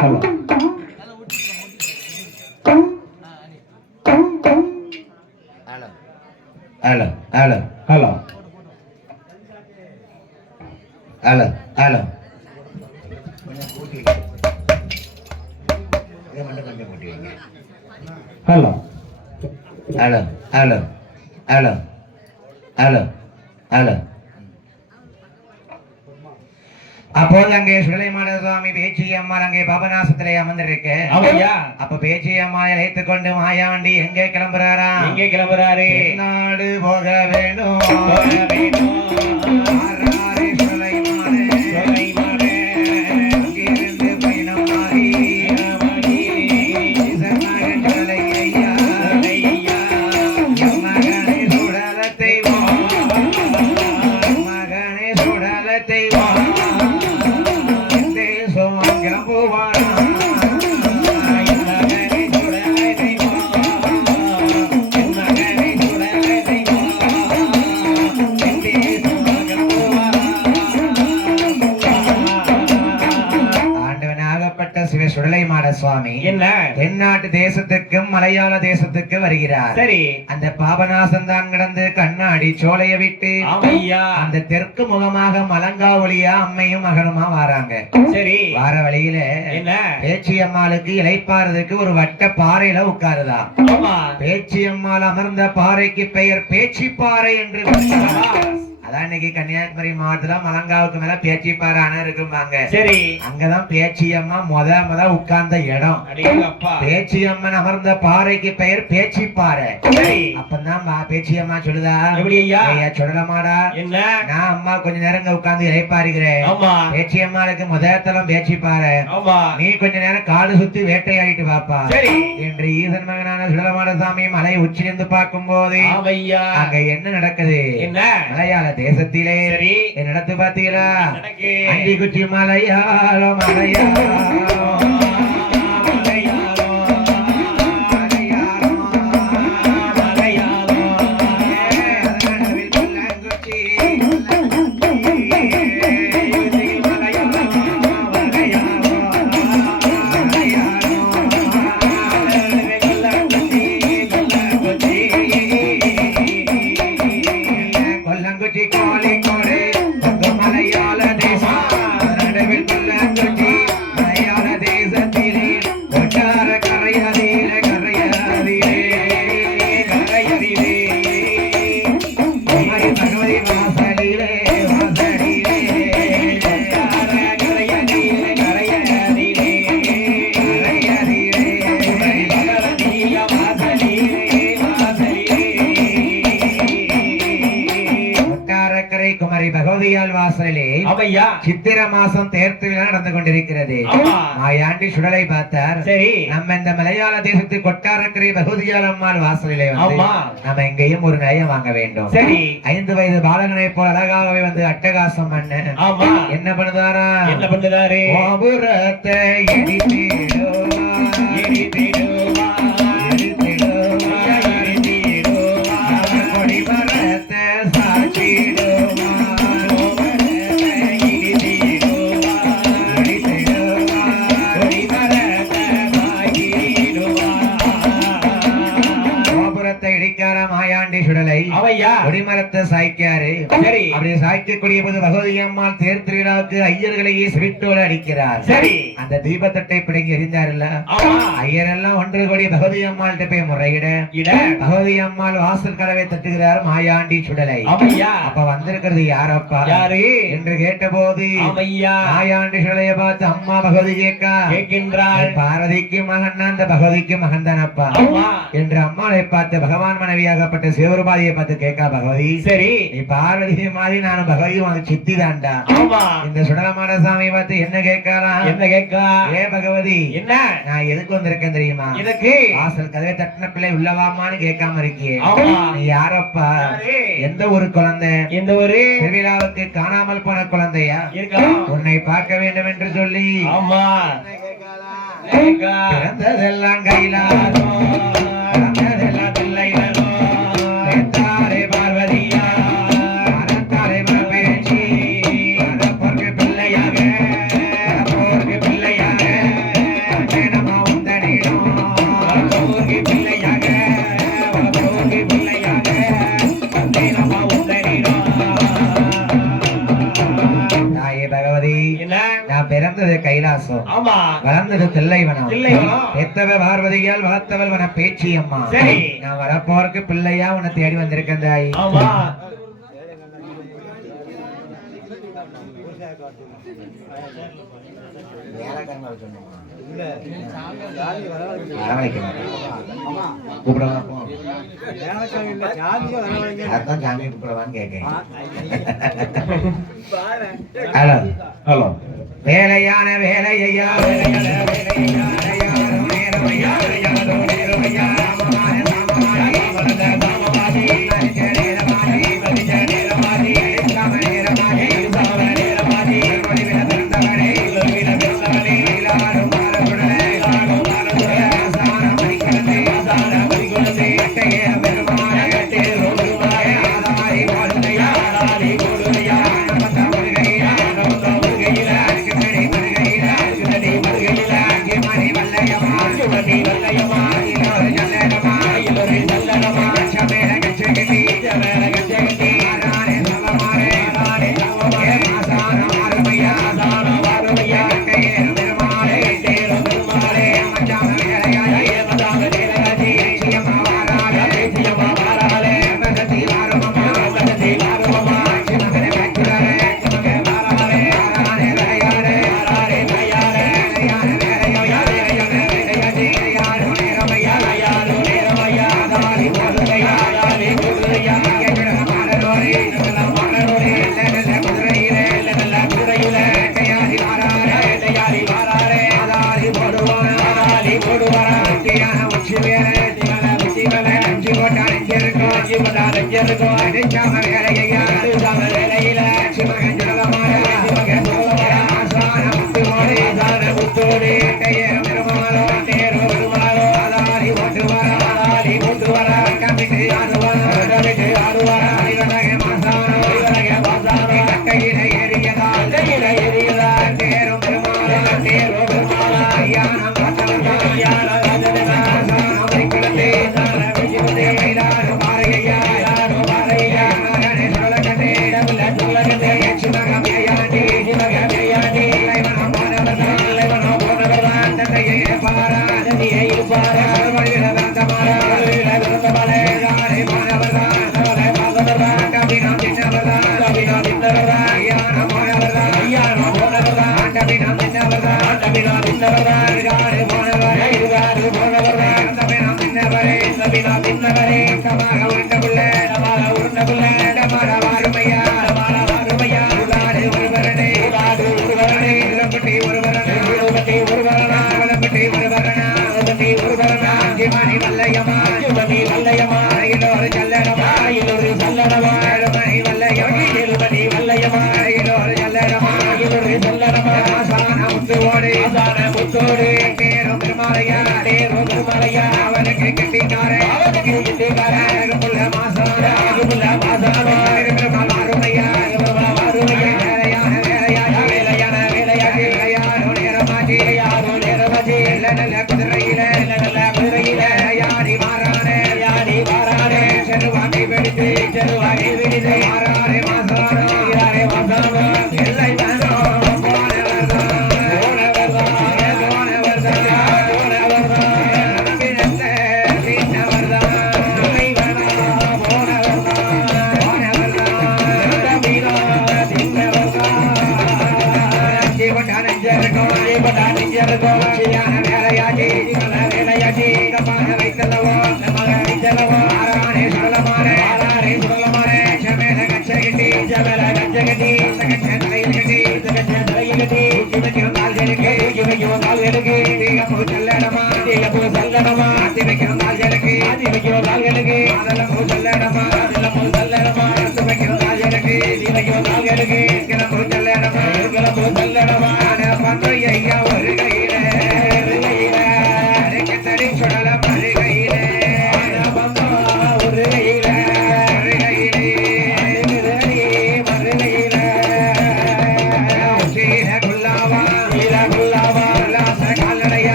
Hello hello hello hello hello hello hello hello hello hello hello hello அப்போது அங்கே சுடலைமாட சுவாமி பேச்சி அம்மாள் அங்கே பாபநாசத்திலே அமர்ந்திருக்கு. அப்ப பேச்சி அம்மாளை அழைத்துக் கொண்டு மாயாண்டி எங்கே கிளம்புறாரா? எங்கே கிளம்புறாரு? நாடு போக வேணும் மாட சுவாமி. என்ன? தென்னாட்டு தேசத்துக்கும் மலையாள தேசத்துக்கு வருகிறார். சரி. அந்த பாபநாசம் தான் கிடந்து கண்ணாடி சோலைய விட்டு அந்த தெற்கு முகமாக மலங்கா ஒளியா அம்மையும் மகனுமா வாராங்க. சரி. வார வழியில என்ன? பேச்சி அம்மாளுக்கு இலைப்பாறுறதுக்கு ஒரு வட்ட பாறையில உட்காருதா. பேச்சி அம்மாள் அமர்ந்த பாறைக்கு பெயர் பேச்சி பாறை என்று. அதான் இன்னைக்கு கன்னியாகுமரி மாவட்டத்துல மலங்காவுக்கு மேல பேச்சி பாறை அணை இருக்கும்பாங்க சரி. அங்கதான் பேச்சி அம்மா முத முத உட்கார்ந்த இடம். அடேங்கப்பா பேச்சி அம்மன் அமர்ந்த பாறைக்கு பெயர் பேச்சி பாறை. சரி. அப்பதான் மா- பேச்சி அம்மா சொல்லுதா? ஐயா. சொல்லமாடா என்ன? நான் அம்மா கொஞ்ச நேரம் இங்க உட்கார்ந்து இறைப்பாருகிறேன் ஆமா. பேச்சி அம்மாளுக்கு முதத்தலம் பேச்சி பாறை. ஆமா. நீ கொஞ்ச நேரம் காடு சுத்தி வேட்டையாடிட்டு பாப்பா என்று ஈசன் மகனான சுடலமாட சாமி மலை உச்சிலிருந்து பார்க்கும் போது அங்க என்ன நடக்குது? என்ன? மலையாள தேசத்திலே என்னிடத்து பாத்தீங்கன்னா அஞ்சு குச்சி மலையாளம் மலையாளம் ஆமையா சித்திர மாசம் தேர்த்து விழா நடந்து கொண்டிருக்கிறது. மாயாண்டி சுடலை பார்த்தார். சரி. நம்ம இந்த மலையாள தேசத்து கொட்டாரக்கரை பகவதியால் அம்மாள் வாசலிலே வந்து. நம்ம எங்கேயும் ஒரு நிலையம் வாங்க வேண்டும். சரி. ஐந்து வயது பாலகனை போல் அழகாகவே வந்து அட்டகாசம் பண்ண. ஆமா. என்ன பண்ணுதாரா? என்ன பண்ணுதாரு? கோபுரத்தை கொடிமரத்தை சாய்த்திடுவா, கொடிமரத்தை சாய்க்காரு. சரி. அப்படி சாய்க்கக்கூடிய போது பகவதி அம்மாள் தேர் திருவிழாவுக்கு ஐயர்களையே சிவிட்டோடு அடிக்கிறார். சரி. அந்த தீபத்தட்டை பிடிங்கி எரிந்தாருல்ல ஐயர் எல்லாம் ஒன்று கூடி பகவதி அம்மாள்கிட்ட போய் முறையிட. பகவதி அம்மாள் வாசல் கதவை தட்டுகிறார் மாயாண்டி சுடலை. அப்ப வந்திருக்கிறது யாரப்பா? யாரு? என்று கேட்டபோது மாயாண்டி சுடலைய பார்த்து அம்மா பகவதி கேட்கா. கேட்கின்றாள். பாரதிக்கு மகன் அந்த பகவதிக்கு மகன் தானப்பா? என்று அம்மாளை பார்த்து பகவான் மனைவியாகப்பட்ட சிவருபாதியை பார்த்து கேட்கா பகவதி சரி. நீ பார்வதி மாதிரி நானும் பகவதி உனக்கு சித்தி தான்டா. இந்த சுடலமான சாமி பார்த்து என்ன கேட்கலாம் என்ன கேட்கா? ஏ பகவதி என்ன? நான் எதுக்கு வந்திருக்கேன் தெரியுமா? இதுக்கு வாசல் கதவை தட்டின பிள்ளை உள்ளவாமான்னு கேட்காம இருக்கியே. நீ யாரப்பா? யாரு? எந்த ஒரு குழந்தை? எந்த ஒரு திருவிழாவுக்கு காணாமல் போன குழந்தையா? உன்னை பார்க்க வேண்டும் என்று சொல்லி ஆமா. பிறந்ததெல்லாம் கைலாசம் ஆமா வளர்ந்தது தில்லைவனம் தில்லைவனம் எத்தவ பார்வதியால் வளர்த்தவள் வன பேச்சி அம்மா. நான் வரப்போறக்கு பிள்ளையா உன தேடி வந்திருக்கேன் தாய் ஆமா கூப்பிடலாம் ஹலோ. ஹலோ. வேலையான வேலையா வேலையான வேலையா மலையா தேவ மலையா அவனுக்கு கட்டினாரே. அவனுக்கு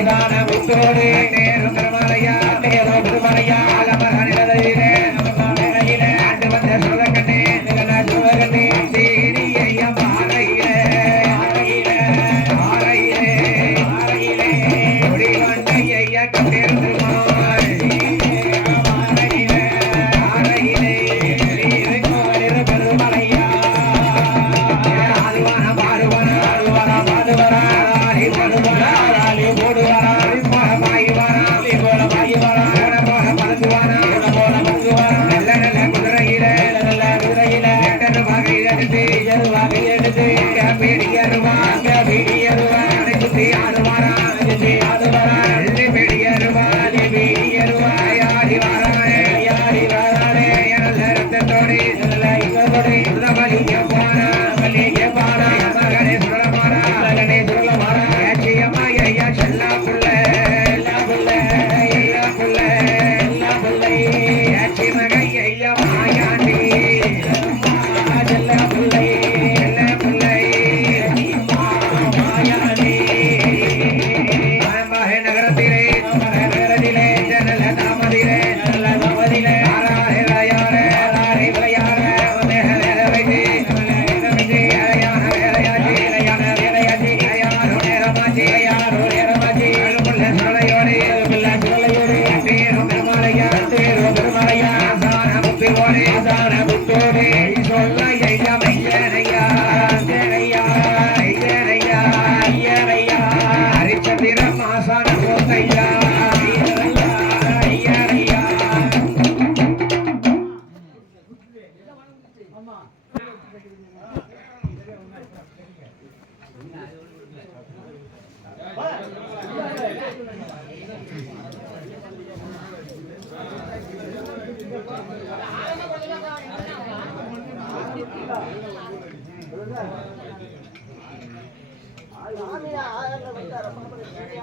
மைதான முத்தோடு